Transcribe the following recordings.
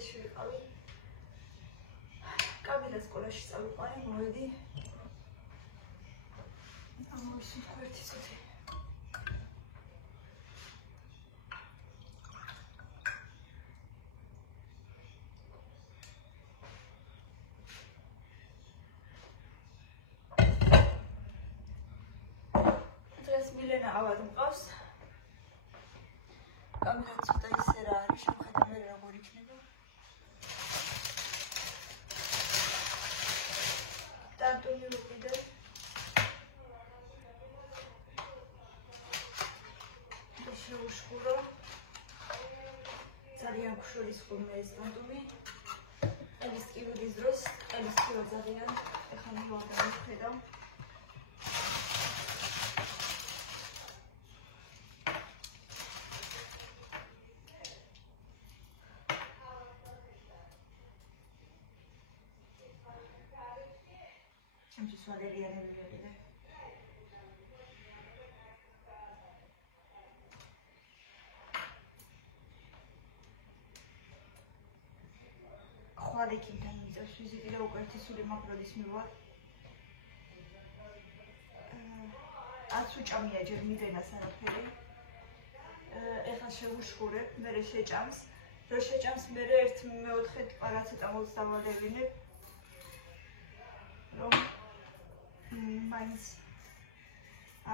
სკოლაში ვიყავი. კაბინეტ სკოლაში წავიყვანე, მოვედი. ამოვისვით ერთი წუთი. დღეს მილენა ავად მყავს. კაბინეტი ცოტა ისე რა არის, შევხედე მე როგორ იქნება. ტანტუნი ვიყიდე. შეუშკურო. ძალიან გშურის ხოლმე ეს ტანტუნი. ყელის ტკივილის დროს, ყელის ტკივა ძალიან ეხლა მივაგდე ვხედავ. ჩემთვის ვადერიანები ვიყიდე. ხვალექიდან მიწევს ვიზიტი და უკეთესული მაკროდის მივარ. აც უჭამია ჯერ მილენას არაფერი. ეხლა შევუშხურებ, მერე შეჭამს. რო შეჭამს, მერე 1/4 პარაცეტამოლს დავადევინებ. რომ მაინც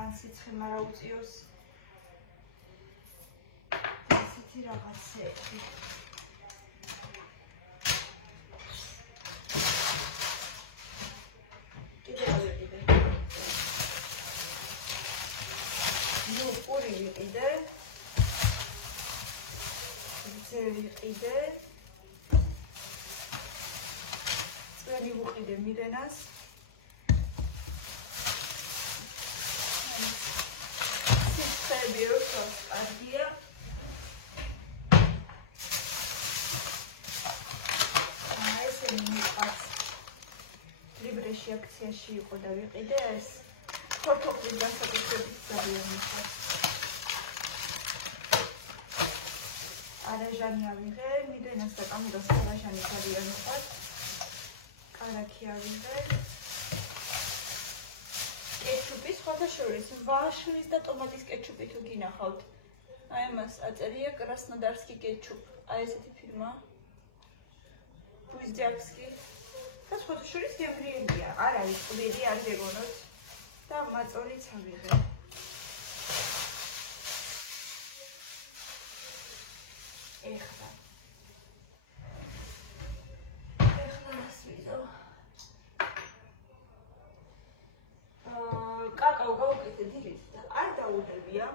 ან სიცხე მარა უწიოს. ესეთი რაღაცები. პური ვიყიდე. ზე ვიყიდე. წვენი ვუყიდე მილენას. სიცხეები როცა კარგია. ესენი მიყავს. ლიბრეში აქციაში იყო და ვიყიდე ეს. ფორტოფლის განსაკუთრებით ძალიან მიყავს. არაჟანი ავიღე, მილენას და კამუდას არაჟანი ძალიან მიყავს. კარაქი ავიღე. კეჩუპი სხვათა შორის, ვაშლის და ტომატის კეჩუპი თუ გინახავთ. აი ამას აწერია კრასნოდარსკი კეჩუp. აი ესეთი ფირმა. ბუზდიაკსკი. და სხვათა შორის გემრიელია. არ არის ყველი არ გეგონოთ. და მაწოლიც ავიღე. ეხლა რას ვიზო? კაკაო გავუკეთე დილით და არ დაუღებია.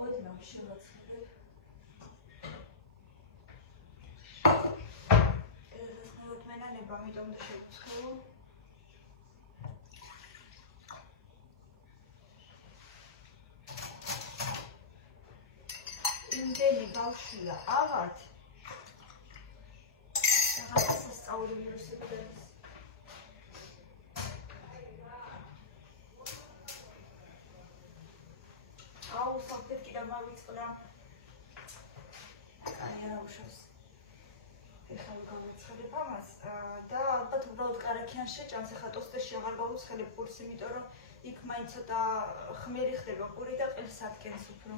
ოდნავ შევაცხადებ. ეს მენანება, ამიტომ და შევუცხელო. იმდენი ბავშვია აღართ. რაღაცა სწავლი ვირუსები დადის. აუ, საფეთ კიდე მავიწყდა. აი, რა უშავს. ეხლა გავაცხადებ ამას და ალბათ უბრალოდ კარაქი ან შეჭამს. ეხლა ტოსტში აღარ გავუცხელებ პურს, იმიტომ რომ იქ მაინც ცოტა ხმერი ხდება პური და ყელს ადგენს უფრო.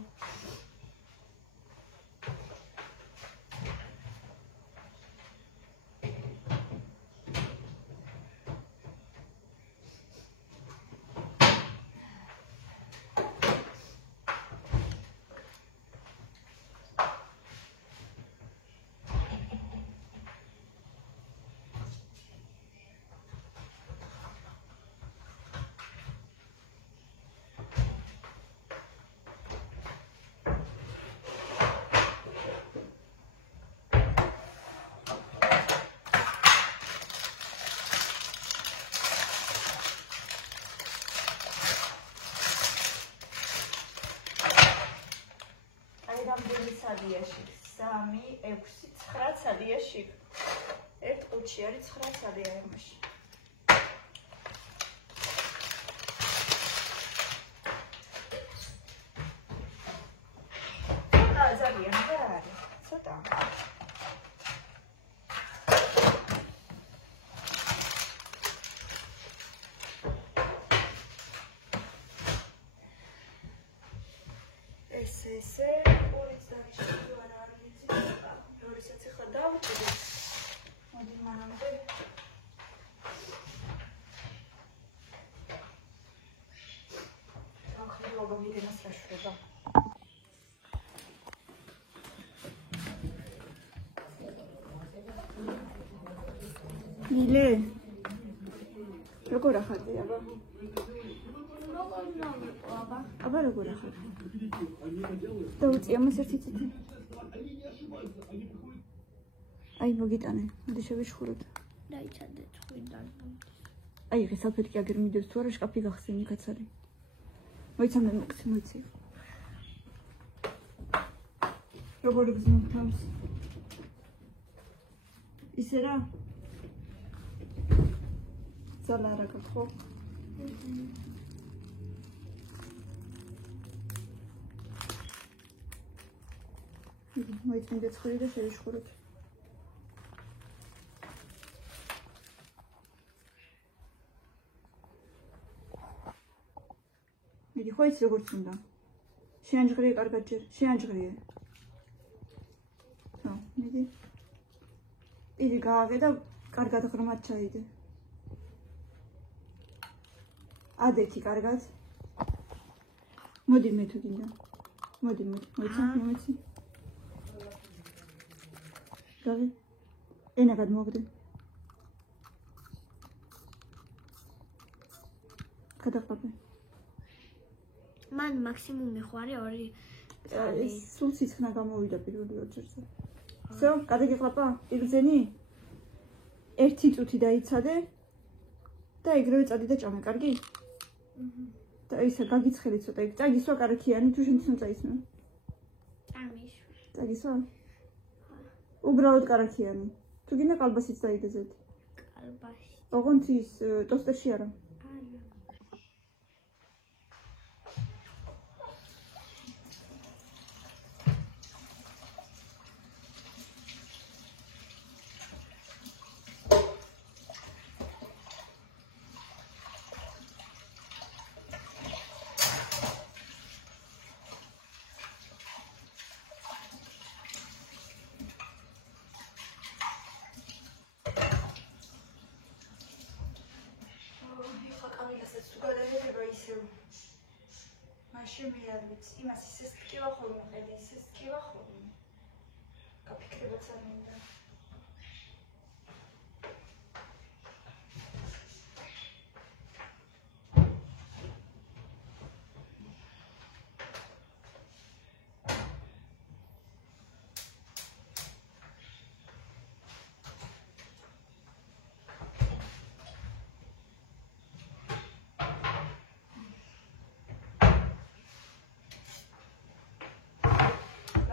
სალიაში 3, 6, 9 სალიაში. ერთ ყუთში არის 9 სალია იმაში. ძალიან რა არის? ცოტა ხოდა. ესე პურიც დაგიშოვან არ ვიცი. როდესაც ახლა დავჭრე. მოდი მანამდე. ახლა მოგიდენას რაშუება. მილე. როგორ ახალდი აბა? აბა როგორ ახალ? დაუწია მას ერთი წითი. აი მოგიტანე, მოდი შევიშხუროთ. დაიცადე წვიდან. აი ეს საფეთქი აგერ მიდევს თუ არა შკაფი გახსენი კაცარი. მოიცამე მოგცი მოიცი. როგორ გზნობ თავს? ისე რა? ზალა არა გაქვს ხო? მოიწმინდე ცხრი და შევიშხუროთ. მიდი ხო იცი როგორც უნდა. შეანჯღრიე კარგად ჯერ, შეანჯღრიე. ხო, მიდი. პირი გააღე და კარგად ღრმად ჩაიდე. ადეთი კარგად. მოდი მე თუ გინდა. მოდი, მოიცი. გავი. ენა გადმოგდე. გადაყბე. მან მაქსიმუმ მიხوارე 2 სულ სიცხნა გამოვიდა პირველი ორჯერზე. всё, გადაგიყლაპა? იგრძენი? 1 წუთი დაიცადე და ეგრევე წადი და ჭამე, კარგი? და ისე გაგიცხელი ცოტა იქ. წაგისვა კარაქიანი თუ შენ თვითონ წაისმე? წამიშვა. წაგისვა? უბრალოდ კარაქიანი. თუ გინდა კალბასიც დაიდეზეთ. კალბასი. ოღონდ ის ტოსტერში არა. მაშინ არ ვიცი, იმას ისეს კივა ხოლმე ხედი, ისეს კივა ხოლმე. გაფიქრებაც არ მინდა.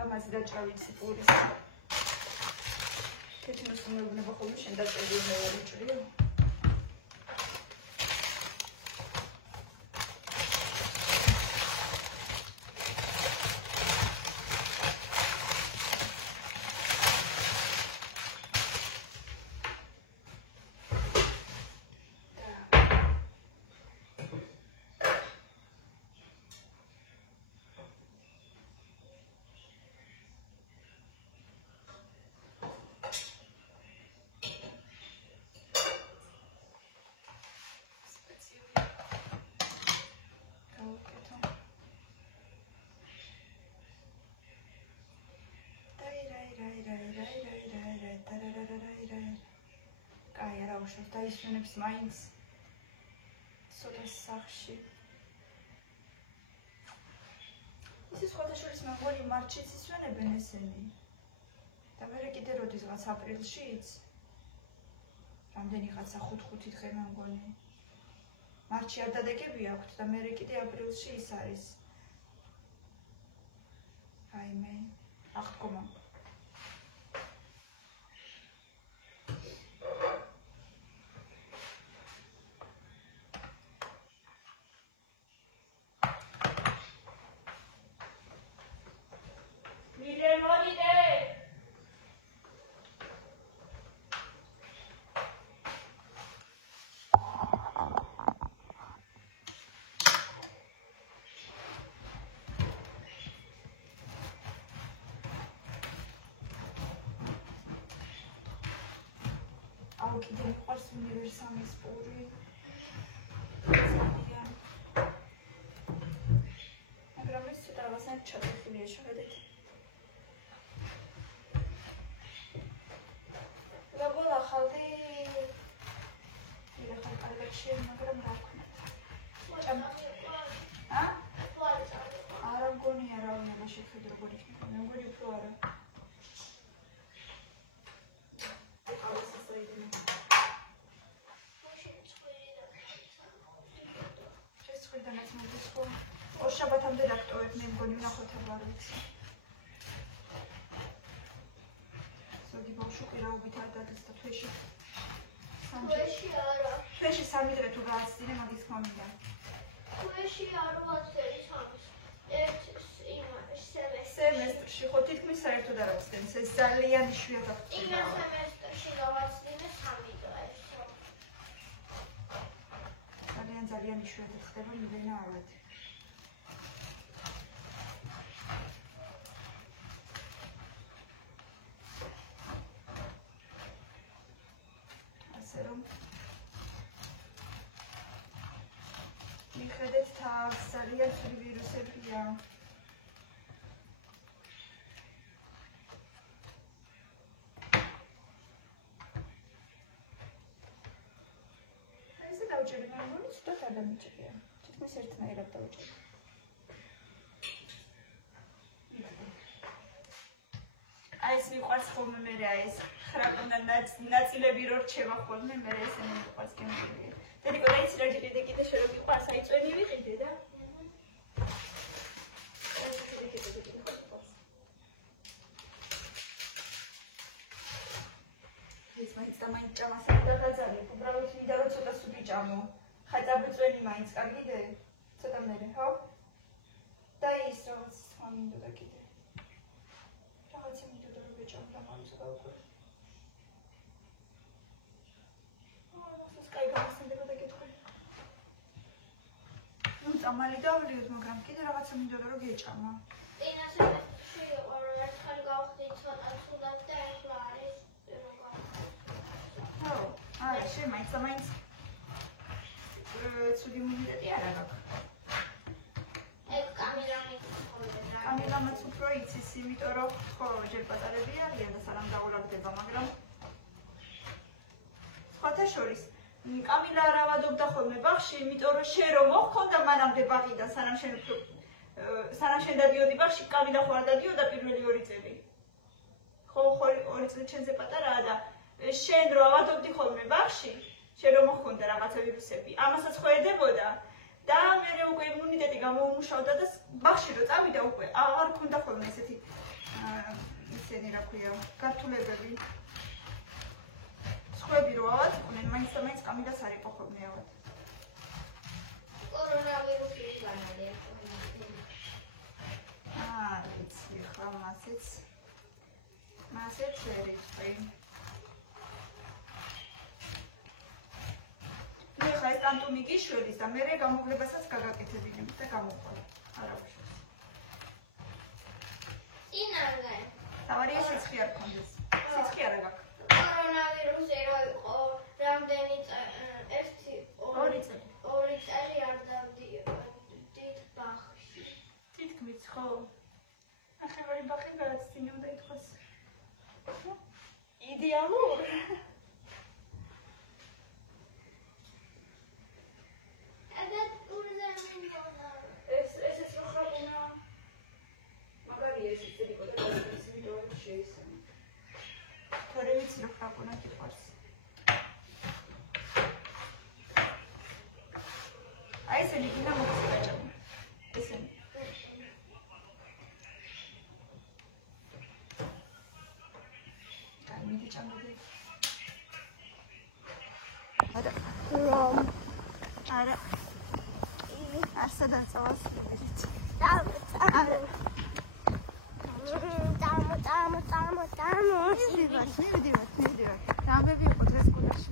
ამაზე დაჭავიცი პურის. თეთრს მეუბნება ხოლმე შენ დაჭერი მე არ უჭრიო. კაი არა უშავს დაისვენებს მაინც ცოტა სახში. ისე სხვათა შორის მეგონი მარტშიც ისვენებენ ესენი. და მე კიდე როდისღაც აპრილშიც რამდენიღაცა 5 დღე მეგონი. მარტში არ დადეგები აქვთ და მე კიდე აპრილში ის არის. რაიმე აღდგომა. მილე მოდიდე კიდე მიყვარს უნივერსამის პური. მაგრამ ეს ცოტა რაღაცნაირად ჩატეხილია შეხედეთ. ლაბოლა ხალდი ირა ხალ კარგში მაგრამ რა ვქნათ. არა მგონია რა უნდა შეხედო როგორ იქნება. მე მგონი უფრო არა. შაბათამდე დაქტოვებ, მე მგონი ვნახოთ აბა არ ვიცი. ზოგი ბავშვი ყირაობით არ დადეს და თვეში. თვეში არა. თვეში 3 დღე თუ გააცდინე მაგის ხმამია. თვეში არა ვაცდები 3 სემესტრში ხო თითქმის საერთოდ არ აღწევს. ეს ძალიან იშვიათად ხდება. იმ სემესტრში გავაცდინე 3 დღე. ძალიან იშვიათად ხდება, იმენა არად. მიხედეთ თავს, ძალიან ცივი ვირუსებია. ესე დავჭერე, მე მგონი ცუდად არ დამიჭერია. თითქმის ერთნაირად დავჭერე. აი ეს მიყვარს ხოლმე მე რა ეს ხრაკუნა ნაწილები რო რჩება ხოლმე მე ესენი მიყვარს გემები. დედიკო და იცი რა ჯერ კიდე შენ რო მიყვარს აი წვენი ვიყიდე და ეს მაინც ჭამასა და გაძალი უბრალოდ მინდა რომ ცოტა სუპი ჭამო. ხაწაბი წვენი მაინც კარგიდე ცოტა მერე ხო? და ის რაღაც სხვა მინდა და კიდე რაღაცა მინდა რომ ვეჭამ და მაინც გავუკვირ. ამალი დავლიოთ, მაგრამ კიდე რაღაცა მინდოდა რომ გეჭამა. დინასში იყო რომ ერთხელ გავხდი ცოტა ცუდად და ეხლა არის როგორ. ხო, აი შენ მაინც ცუდი იმუნიტეტი არ აქვს. ეს კამილამაც უფრო იცის, იმიტომ რომ ხო, ჯერ პატარები არიან და სანამ დაულაგდება, მაგრამ სხვათა შორის კამილა არ ავადობდა ხოლმე ბაღში, იმიტომ რომ შენ რომ მოხონდა მანამდე ბაღიდან სანამ შენ დადიოდი ბაღში, კამილა ხო არ დადიოდა პირველი 2 წელი. ხო, 2 წელი ჩვენზე პატარაა და შენ რომ ავადობდი ხოლმე ბაღში, შენ რომ მოხონდა რაღაცა ვირუსები, ამასაც ხო ედებოდა და მე უკვე იმუნიტეტი გამოუმუშავდა და ბაღში რომ წავიდა უკვე აღარ ქონდა ხოლმე ესეთი ისენი რა ქვია, გართულებები. ხვები რო ავაწყდნენ, მაინც კამილას არ იყო ხოლმე ავად. კორონავირუსის განალია. ვიცი, ხა მასეც ვერ იწვი. მე ხა ეს ტანტუმი გიშველის და მე გამოგლებასაც გაგაკეთებინებ და გამოყოლა. არა უშავს. ინარგა. თავარია სიცხე არ გქონდეს. სიცხე არა გაქვს. კორონავირუსი რო იყო, რამდენი 2 წელი არ დავდით ბაღში. თითქმის ხო? ახლა ბაღი გააცდინებდა ითქოს. იდეალურ. ეს რო ხაბუნა. მაგარია ეს ცდიკო და ეს ვიდეო შეისწავლე. თორე ვიცი რომ ხაბუნა გიყვარს. აი ესენი გინდა მოგწაჭამ. ესენი. აი მიდი ჩამოდი. არა. არა. არსა დაწავას ვიდით. არა. მივიდივართ. რამები იყო დღეს გულაში?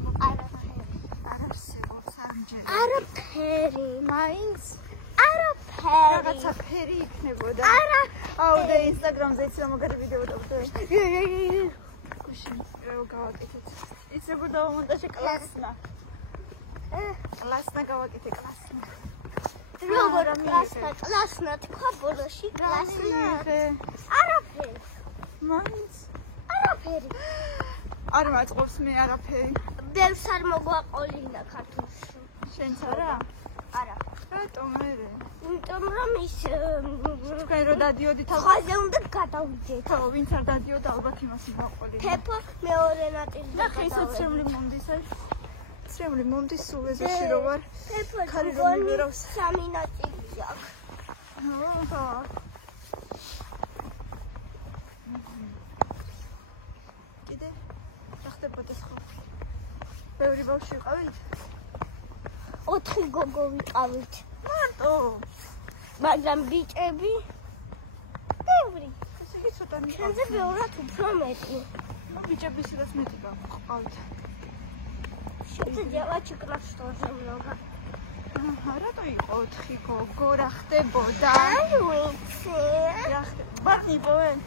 არაფერი, მაინც არაფერი. რაღაცა ფერი იქნებოდა. არა. აუ და ინსტაგრამზე ის რა მაგარი ვიდეო დავწერე. გუშინ გავაკეთეთ. იცი როგორ დავამონტაჟე კლასნა. კლასნა გავაკეთე კლასნა. როგორ კლასნა თქვა ბოლოში კლასნა. არაფერი. მაინც არაფერი. არ მაწყობს მე არაფერი. ბევრს არ მოგვაყოლინა ქართულში. შენც არა? არა. რატომ მე? იმიტომ რომ ის თქვენ რო დადიოდით ხაზე უნდა გადავიდეთ. ხო, ვინც არ დადიოდა ალბათ იმას მივაყოლინა. თეფო მეორე ნაწილი ნახე ის ცრემლი მომდის აი. ცრემლი მომდის სულ ეზოში რო ვარ. თეფო ქარი რომ გონი მივერავს. სამი ნაწილი აქვს. ხო. კიდე რა ხდებოდა ხო? ბევრი ბავშვი ყავით? 4 გოგო ვიყავით. მარტო. მაგრამ ბიჭები ბევრი. ესე იგი ცოტა შენზე ბევრად უფრო მეტი. ну ბიჭების რაც მეტი ყავით. შეძება ჩიკრასტოზე მოგა. აჰა, რატო იყო 4 გოგო, რა ხდებოდა? არ ვიცი. რა ხდებოდა? ბარნი პოვენ?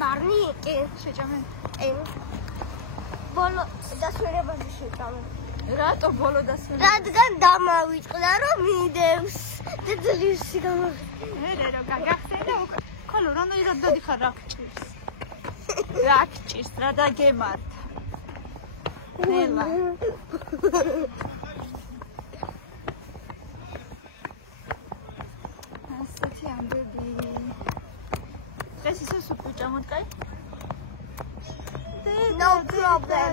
ბარნი კი. შეჭამე. ბოლო დასვენებაზე შეჭამე. რატო ბოლო დასვენება? რადგან დამავიწყდა რომ მიდევს. დედლისი გამოვიდა. რა გაგახსენე უკვე. ხოლო რანაირად დადიხარ რა გჭირს? რა გჭირს რა დაგემართა? ნელა. ასეთი ამბები. ეს ისე სუპი ჭამოთ, კაი? No problem.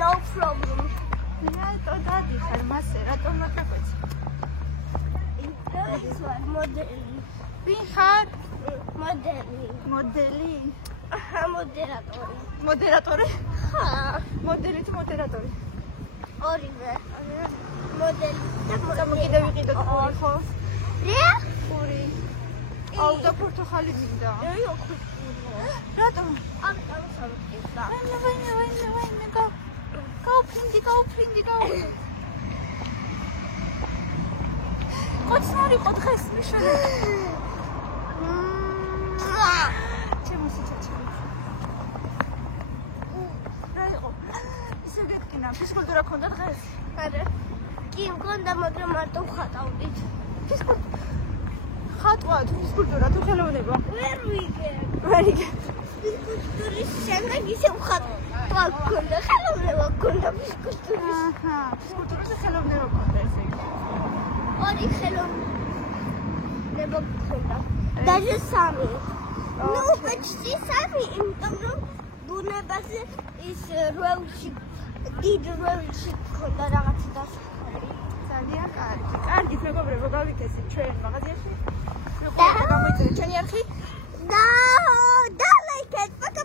No problem. რატო დადიხარ მასე? რატომ მაგაკვეცი? ეს ვარ მოდელი. ვინ ხარ? მოდელი. მოდელი? აჰა, მოდერატორი. მოდერატორი? ხა, მოდელი თუ მოდერატორი? ორივე. მოდელი და კიდე ვიყიდოთ ორი ხო? რა? ორი. აუ და პორტოხალი მინდა. ეი, ოქრო. რატომ? არ დავსავკითხა. ვაინე, გაუფრინდი. ყოცნარი ყო დღეს მიშალე. ჩემო სიცოცხლე. რა იყო? ისე გეტკინა, ფიზკულტურა ქონდა დღეს? არა. კი, მქონდა, მაგრამ მარტო ვხატავდით. ხატვა თუ ფიზკულტურა თუ ხელოვნება? ვერ ვიგე. ფიზკულტურის შემდეგ ისე ვხატვა გქონდა, ხელოვნება გქონდა ფიზკულტურის. აჰა, ფიზკულტურაზე ხელოვნება გქონდა ესე იგი. ორი ხელოვნება გქონდა. დაჟე 3. ნუ почти 3, იმიტომ რომ ბუნებაზე ის როულში დიდ როულში გქონდა რაღაცა დასახარი. ძალიან კარგი. კარგი მეგობრებო, გავიქესით ჩვენ მაღაზიაში. როგორ გამოიწევით ჩვენი არხი? და ლაიქეთ, პაკა.